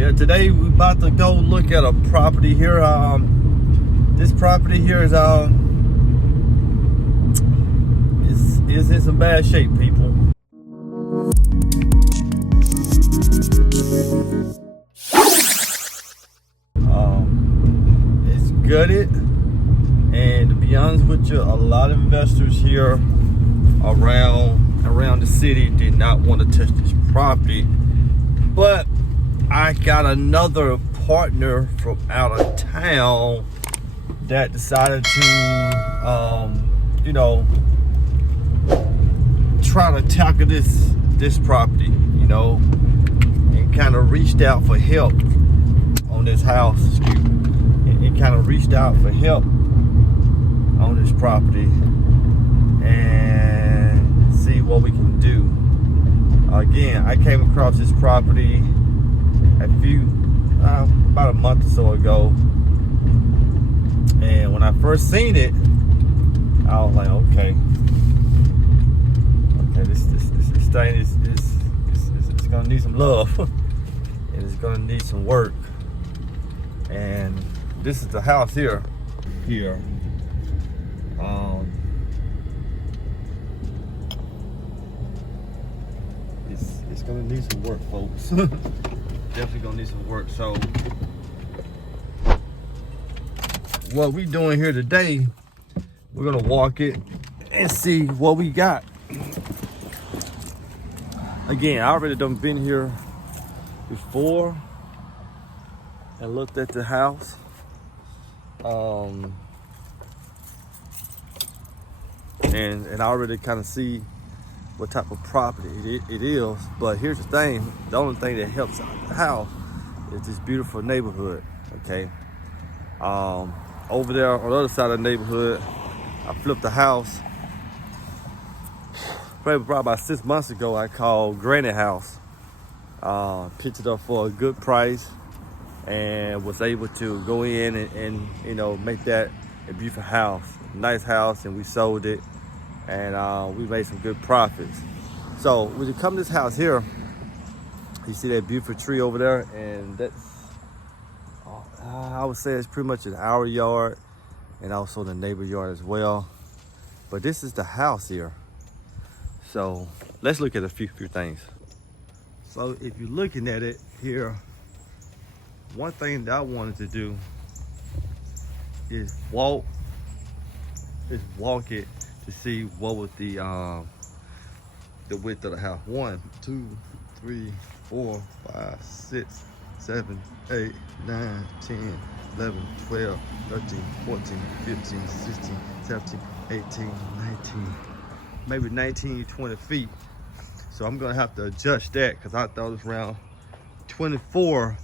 Yeah, today we about to go look at a property here. This property here is in some bad shape, people. It's gutted, and to be honest with you, a lot of investors here around the city did not want to touch this property, but I got another partner from out of town that decided to try to tackle this property, and kind of reached out for help on this house. It kind of reached out for help on this property and see what we can do. Again, I came across this property about a month or so ago, and when I first seen it, I was like, okay, this thing is gonna need some love, and it's gonna need some work. And this is the house here. It's gonna need some work, folks. Definitely gonna need some work. So what we doing here today, we're gonna walk it and see what we got. Again, I already done been here before and looked at the house. And I already kind of see what type of property it is. But here's the thing, the only thing that helps out the house is this beautiful neighborhood, okay? Over there on the other side of the neighborhood, I flipped the house. Probably about 6 months ago, I called Granny House. Picked it up for a good price and was able to go in and make that a beautiful house, nice house, and we sold it, and we made some good profits. So when you come to this house here, you see that beautiful tree over there, and that's I would say it's pretty much in our yard and also the neighbor yard as well. But this is the house here. So let's look at a few things. So if you're looking at it here, one thing that I wanted to do is walk it to see what was the width of the house. 1, 2, 3, 4, 5, 6, 7, 8, 9, 10, 11, 12, 13, 14, 15, 16, 17, 18, 19, maybe 19, 20 feet. So I'm gonna have to adjust that because I thought it was around 24.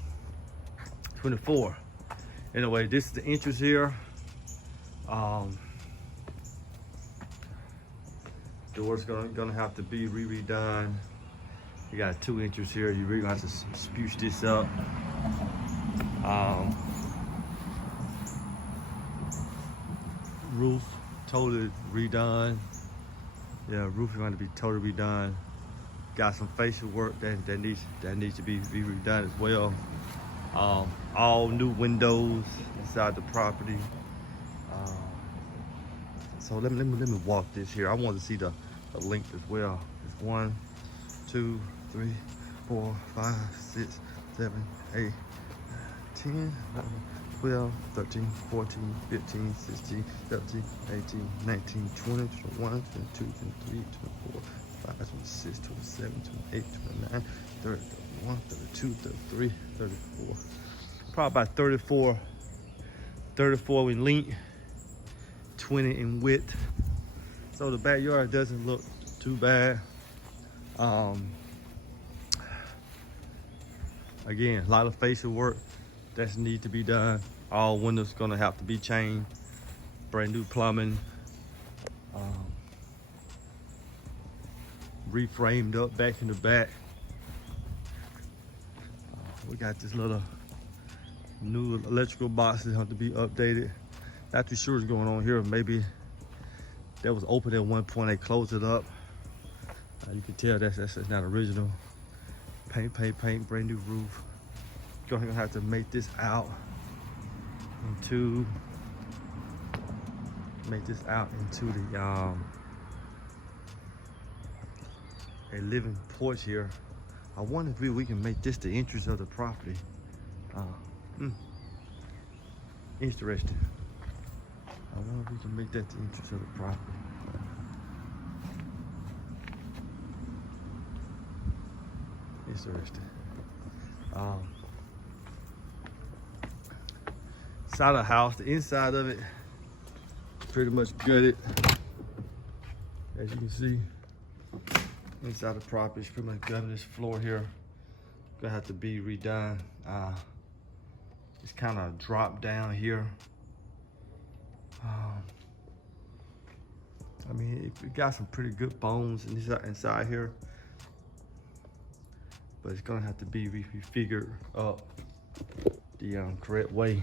Anyway, this is the entrance here. Door's gonna have to be redone. You got 2 entrances here. You really gonna have to spruce this up. Roof totally redone. Yeah, roof is going to be totally redone. Got some facial work that needs to be redone as well. All new windows inside the property. So let me walk this here. I want to see the length as well. It's 1, 2, 3, 4, 5, 6, 7, 8, 10, 11, 12, 13, 14, 15, 16, 17, 18, 19, 20, 21, 22, 23, 24, 25, 26, 27, 28, 29, 30, 31, 32, 33, 34. Probably about 34 in length, 20 in width. So the backyard doesn't look too bad. Again, a lot of facial work that needs to be done. All windows gonna have to be changed. Brand new plumbing. Reframed up back in the back. We got this little new electrical boxes have to be updated. Not too sure what's going on here. Maybe that was open at one point, they closed it up. You can tell that's not original. Paint, brand new roof. Gonna have to make this out into the a living porch here. I wonder if we can make this the entrance of the property. Interesting. I wonder if we can make that the entrance of the property. Interesting. Side of the house, the inside of it, pretty much gutted. As you can see, inside the property is pretty much gutted. This floor here gonna have to be redone. It's kind of dropped down here. I mean, it got some pretty good bones inside here, but it's gonna have to be refigured up the correct way.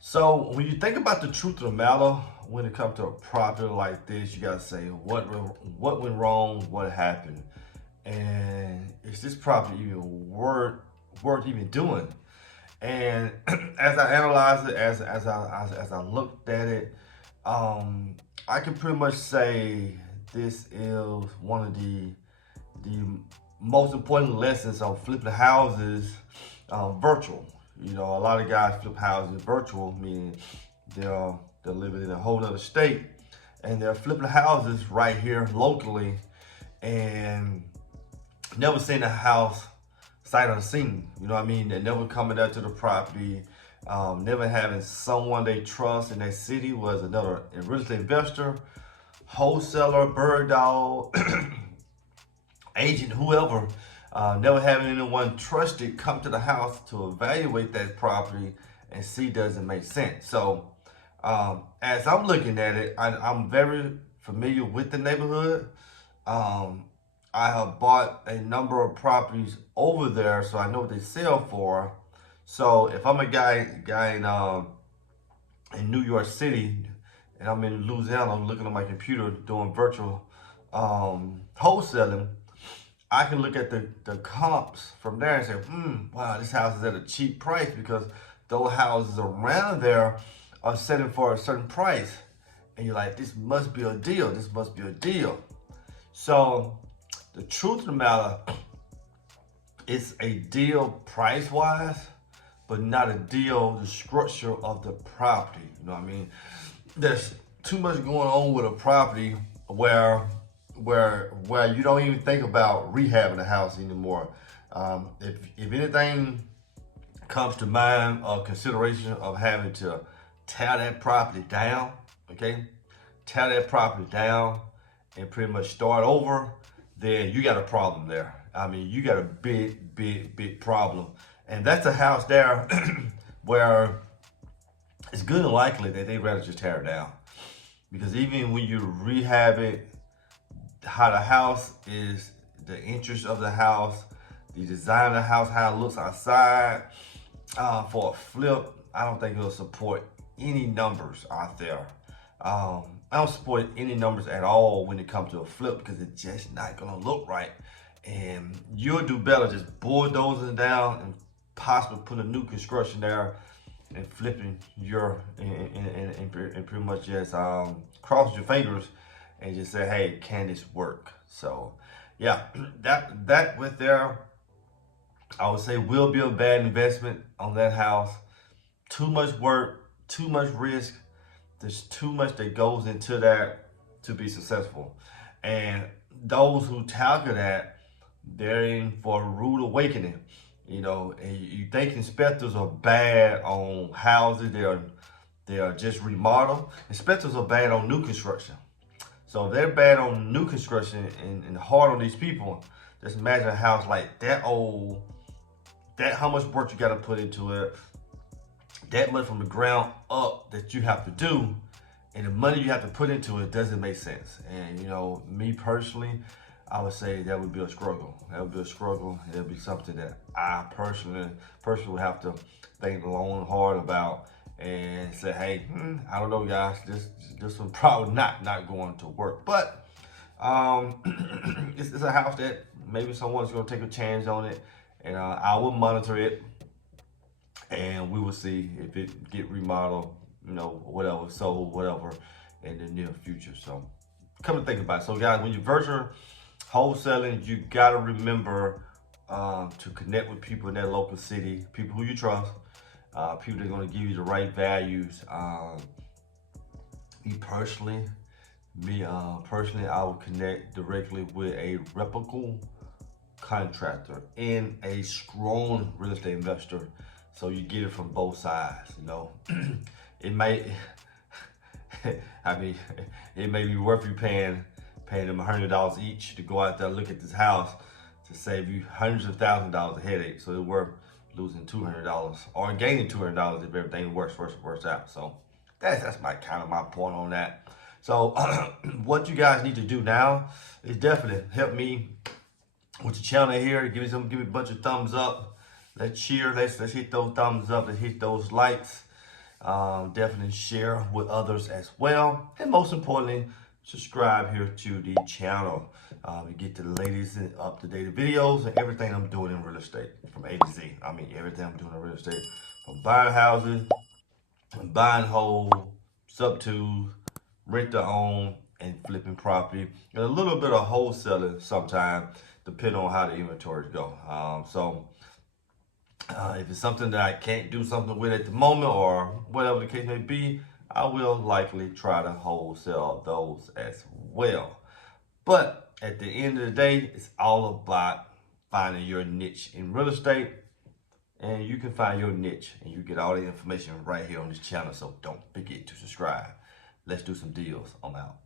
So when you think about the truth of the matter, when it comes to a property like this, you gotta say what went wrong, what happened, and is this property even worth even doing? And as I analyzed it, as I looked at it, I can pretty much say this is one of the most important lessons on flipping houses virtual. You know, a lot of guys flip houses virtual, meaning they're living in a whole other state and they're flipping houses right here locally and never seen a house sight unseen. You know what I mean? They're never coming out to the property, never having someone they trust in that city was another real estate investor, wholesaler, bird dog, agent, whoever. Never having anyone trusted come to the house to evaluate that property and see does it make sense. So as I'm looking at it, I'm very familiar with the neighborhood. I have bought a number of properties over there, so I know what they sell for. So if I'm a guy in New York City and I'm in Louisiana, I'm looking at my computer doing virtual wholesaling, I can look at the comps from there and say, wow, this house is at a cheap price because those houses around there are selling for a certain price. And you're like, this must be a deal. This must be a deal. So the truth of the matter, it's a deal price-wise, but not a deal the structure of the property. You know what I mean? There's too much going on with a property where you don't even think about rehabbing the house anymore. If anything comes to mind or consideration of having to tear that property down, okay? Tear that property down and pretty much start over, then you got a problem there. I mean, you got a big problem. And that's a house there where it's good and likely that they'd rather just tear it down. Because even when you rehab it, how the house is, the interest of the house, the design of the house, how it looks outside, for a flip, I don't think it'll support any numbers out there. I don't support any numbers at all when it comes to a flip because it's just not gonna look right. And you'll do better just bulldozing it down and possibly putting a new construction there and flipping and pretty much just cross your fingers and just say, hey, can this work? So yeah, that with there, I would say will be a bad investment on that house. Too much work, too much risk. There's too much that goes into that to be successful. And those who tackle that, they're in for a rude awakening. You know, and you think inspectors are bad on houses, they are just remodel. Inspectors are bad on new construction. So if they're bad on new construction and hard on these people, just imagine a house like that old, that how much work you got to put into it, that much from the ground up that you have to do, and the money you have to put into it doesn't make sense. And you know, me personally, I would say that would be a struggle. That would be a struggle. It would be something that I personally would have to think long and hard about and say, hey, I don't know, guys, this one probably not going to work. But it's a house that maybe someone's gonna take a chance on it, and I will monitor it, and we will see if it get remodeled, whatever, sold, whatever, in the near future. So come to think about it. So guys, when you're virtual wholesaling, you gotta remember to connect with people in that local city, people who you trust, people that are gonna give you the right values. Me personally, I would connect directly with a reputable contractor and a strong real estate investor, so you get it from both sides. It may, I mean, it may be worth you paying them $100 each to go out there and look at this house to save you hundreds of thousands of dollars of headache. So it's worth losing $200 or gaining $200 if everything works out. So that's my point on that. So what you guys need to do now is definitely help me with the channel here. Give me a bunch of thumbs up. Let's cheer. Let's hit those thumbs up and hit those likes. Definitely share with others as well. And most importantly, subscribe here to the channel. You get the latest and up-to-date videos and everything I'm doing in real estate from A to Z. I mean, everything I'm doing in real estate, from buying houses, buying whole, sub twos, rent to own, and flipping property, and a little bit of wholesaling sometimes, depending on how the inventories go. If it's something that I can't do something with at the moment, or whatever the case may be, I will likely try to wholesale those as well. But at the end of the day, it's all about finding your niche in real estate. And you can find your niche, and you get all the information right here on this channel. So don't forget to subscribe. Let's do some deals. I'm out.